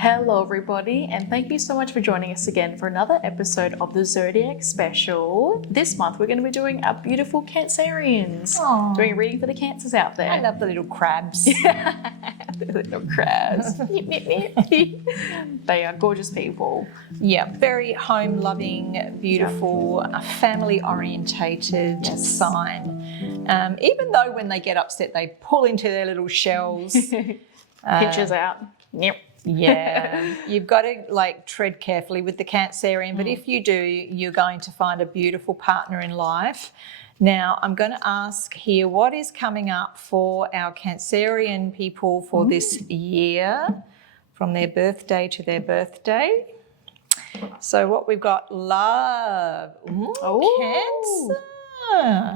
Hello everybody, and thank you so much for joining us again for another episode of the Zodiac Special. This month we're going to be doing our beautiful Cancerians. Aww. Doing a reading for the Cancers out there. I love the little crabs. The little crabs. They are gorgeous people. Yeah, very home-loving, beautiful, family-orientated sign. Even though when they get upset, they pull into their little shells. Pictures out. Yep. Yeah, you've got to tread carefully with the Cancerian, but if you do, you're going to find a beautiful partner in life. Now, I'm going to ask here, what is coming up for our Cancerian people for this year, from their birthday to their birthday? So what we've got, love. Cancer.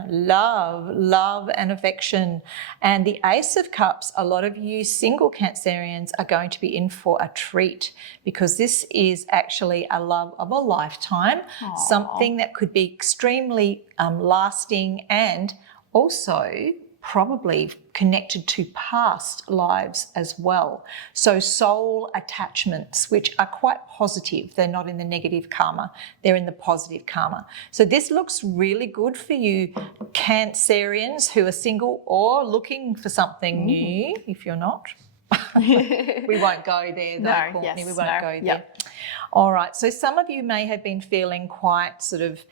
Love and affection. And the Ace of Cups, a lot of you single Cancerians are going to be in for a treat, because this is actually a love of a lifetime. Aww. Something that could be extremely lasting, and also probably connected to past lives as well. So soul attachments, which are quite positive. They're not in the negative karma, they're in the positive karma. So this looks really good for you Cancerians who are single or looking for something new, if you're not. We won't go there though, Courtney. We won't go there. All right, so some of you may have been feeling quite sort of,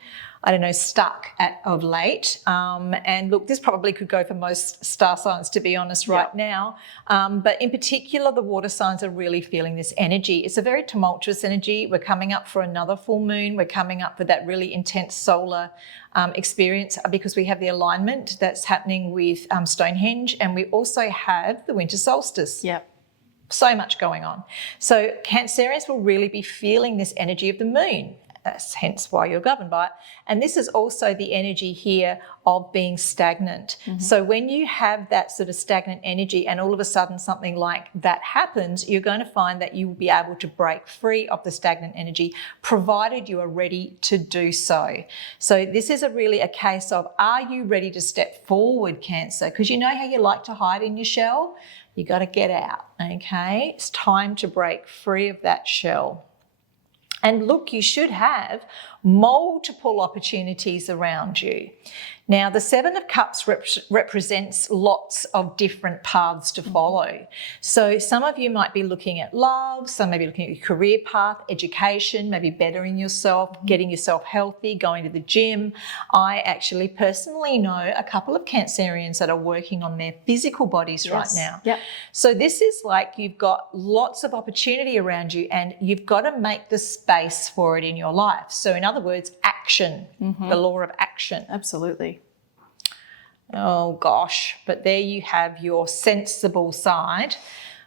stuck of late. And look, this probably could go for most star signs, to be honest, right now. But in particular, the water signs are really feeling this energy. It's a very tumultuous energy. We're coming up for another full moon. We're coming up for that really intense solar experience, because we have the alignment that's happening with Stonehenge, and we also have the winter solstice. Yep. So much going on. So Cancerians will really be feeling this energy of the moon. That's hence why you're governed by it. And this is also the energy here of being stagnant. So when you have that sort of stagnant energy and all of a sudden something like that happens, you're going to find that you will be able to break free of the stagnant energy, provided you are ready to do so. So this is really a case of, are you ready to step forward, Cancer? Because you know how you like to hide in your shell? You got to get out, okay? It's time to break free of that shell. And look, you should have multiple opportunities around you. Now, the Seven of Cups represents lots of different paths to follow. So some of you might be looking at love, some may be looking at your career path, education, maybe bettering yourself, getting yourself healthy, going to the gym. I actually personally know a couple of Cancerians that are working on their physical bodies right now. Yep. So this is like you've got lots of opportunity around you, and you've got to make the space for it in your life. So in other words, action, the law of action. Absolutely. Oh gosh, but there you have your sensible side.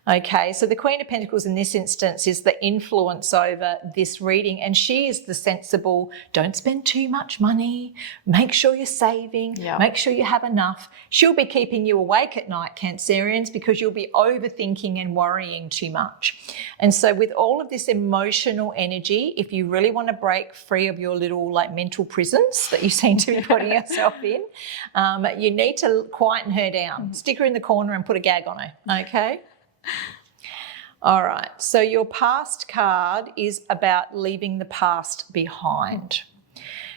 Okay, so the Queen of Pentacles in this instance is the influence over this reading, and she is the sensible, don't spend too much money, make sure you're saving, make sure you have enough. She'll be keeping you awake at night, Cancerians, because you'll be overthinking and worrying too much. And so with all of this emotional energy, if you really want to break free of your little mental prisons that you seem to be putting yourself in, you need to quieten her down, stick her in the corner and put a gag on her, okay? All right, so your past card is about leaving the past behind.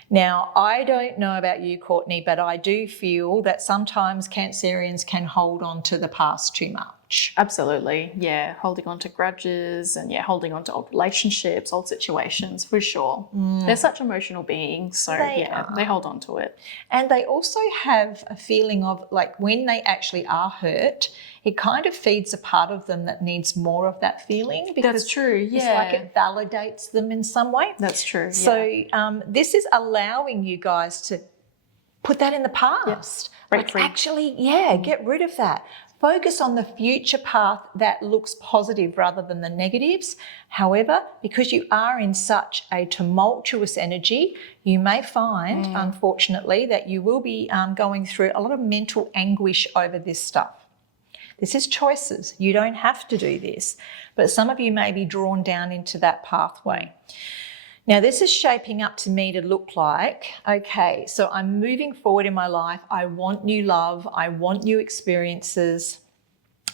Now, I don't know about you, Courtney, but I do feel that sometimes Cancerians can hold on to the past too much. Absolutely, yeah. Holding on to grudges and holding on to old relationships, old situations, for sure. They're such emotional beings, so they hold on to it. And they also have a feeling of when they actually are hurt, it kind of feeds a part of them that needs more of that feeling. That's true, It's like it validates them in some way. That's true, So this is allowing you guys to put that in the past. Break free. Actually, get rid of that. Focus on the future path that looks positive rather than the negatives. However, because you are in such a tumultuous energy, you may find, unfortunately, that you will be going through a lot of mental anguish over this stuff. This is choices. You don't have to do this, but some of you may be drawn down into that pathway. Now, this is shaping up to me to look like, okay, so I'm moving forward in my life. I want new love. I want new experiences.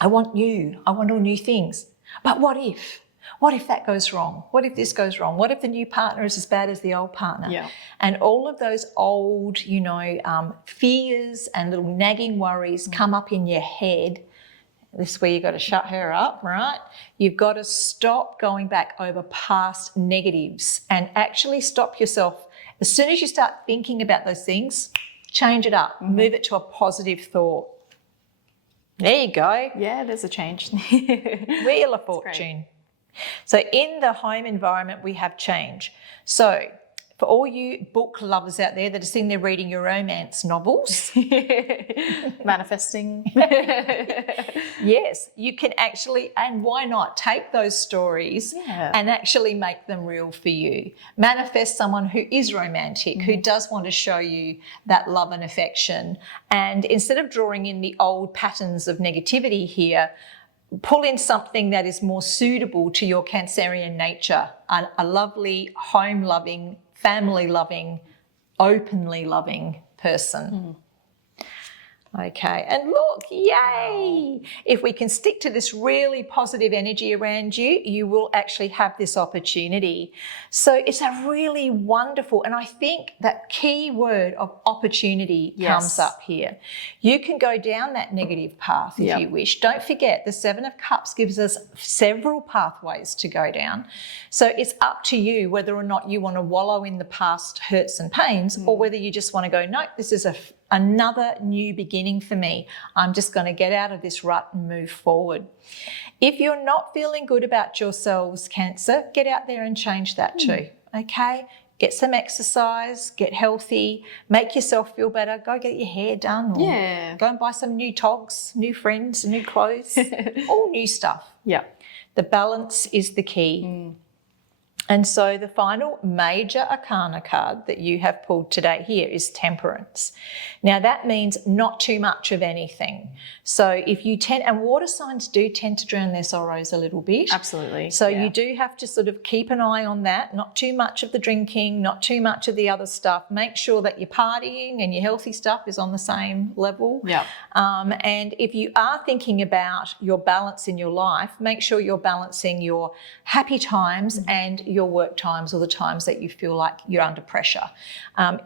I want all new things. But what if? What if that goes wrong? What if this goes wrong? What if the new partner is as bad as the old partner? Yeah. And all of those old, fears and little nagging worries come up in your head. This is where you've got to shut her up, right? You've got to stop going back over past negatives and actually stop yourself. As soon as you start thinking about those things, change it up, move it to a positive thought. There you go. Yeah, there's a change. Wheel of Fortune. So in the home environment, we have change. So for all you book lovers out there that are sitting there reading your romance novels. Manifesting. Yes, you can actually, and why not, take those stories and actually make them real for you. Manifest someone who is romantic, who does want to show you that love and affection. And instead of drawing in the old patterns of negativity here, pull in something that is more suitable to your Cancerian nature, a lovely, home-loving, family-loving, openly loving person. Okay, and look, yay! If we can stick to this really positive energy around you, you will actually have this opportunity. So it's a really wonderful, and I think that key word of opportunity comes up here. You can go down that negative path if you wish. Don't forget, the Seven of Cups gives us several pathways to go down. So it's up to you whether or not you want to wallow in the past hurts and pains or whether you just want to go, no, this is another new beginning for me. I'm just going to get out of this rut and move forward. If you're not feeling good about yourselves, Cancer, get out there and change that too, okay? Get some exercise, get healthy, make yourself feel better, go get your hair done or go and buy some new togs, new friends, new clothes, all new stuff. Yeah. The balance is the key. And so the final major arcana card that you have pulled today here is Temperance. Now that means not too much of anything. So if you and water signs do tend to drown their sorrows a little bit. Absolutely. So you do have to sort of keep an eye on that, not too much of the drinking, not too much of the other stuff. Make sure that your partying and your healthy stuff is on the same level. Yeah. And if you are thinking about your balance in your life, make sure you're balancing your happy times and your work times or the times that you feel like you're under pressure.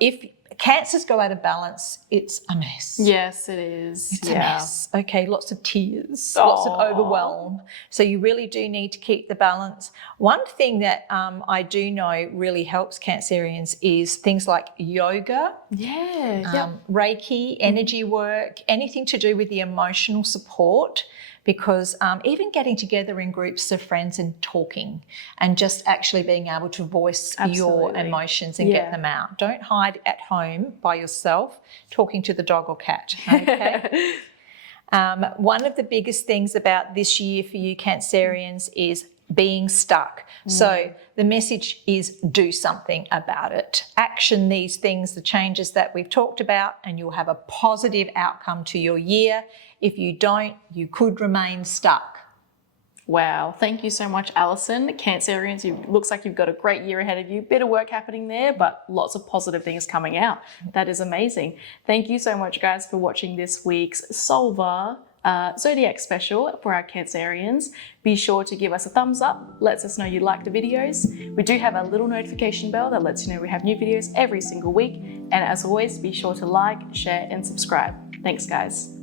If Cancers go out of balance, it's a mess. Yes, it is. It's a mess. Okay, lots of tears, lots of overwhelm. So you really do need to keep the balance. One thing that I do know really helps Cancerians is things like yoga, Reiki, energy work, anything to do with the emotional support. Because even getting together in groups of friends and talking and just actually being able to voice your emotions and get them out. Don't hide at home by yourself talking to the dog or cat, okay? One of the biggest things about this year for you Cancerians is being stuck. So the message is do something about it. Action these things, the changes that we've talked about, and you'll have a positive outcome to your year. If you don't, you could remain stuck. Wow. Thank you so much, Alison. Cancerians, it looks like you've got a great year ahead of you. Bit of work happening there, but lots of positive things coming out. That is amazing. Thank you so much, guys, for watching this week's Soulver Zodiac special for our Cancerians. Be sure to give us a thumbs up, lets us know you like the videos. We do have a little notification bell that lets you know we have new videos every single week. And as always, be sure to like, share, and subscribe. Thanks, guys.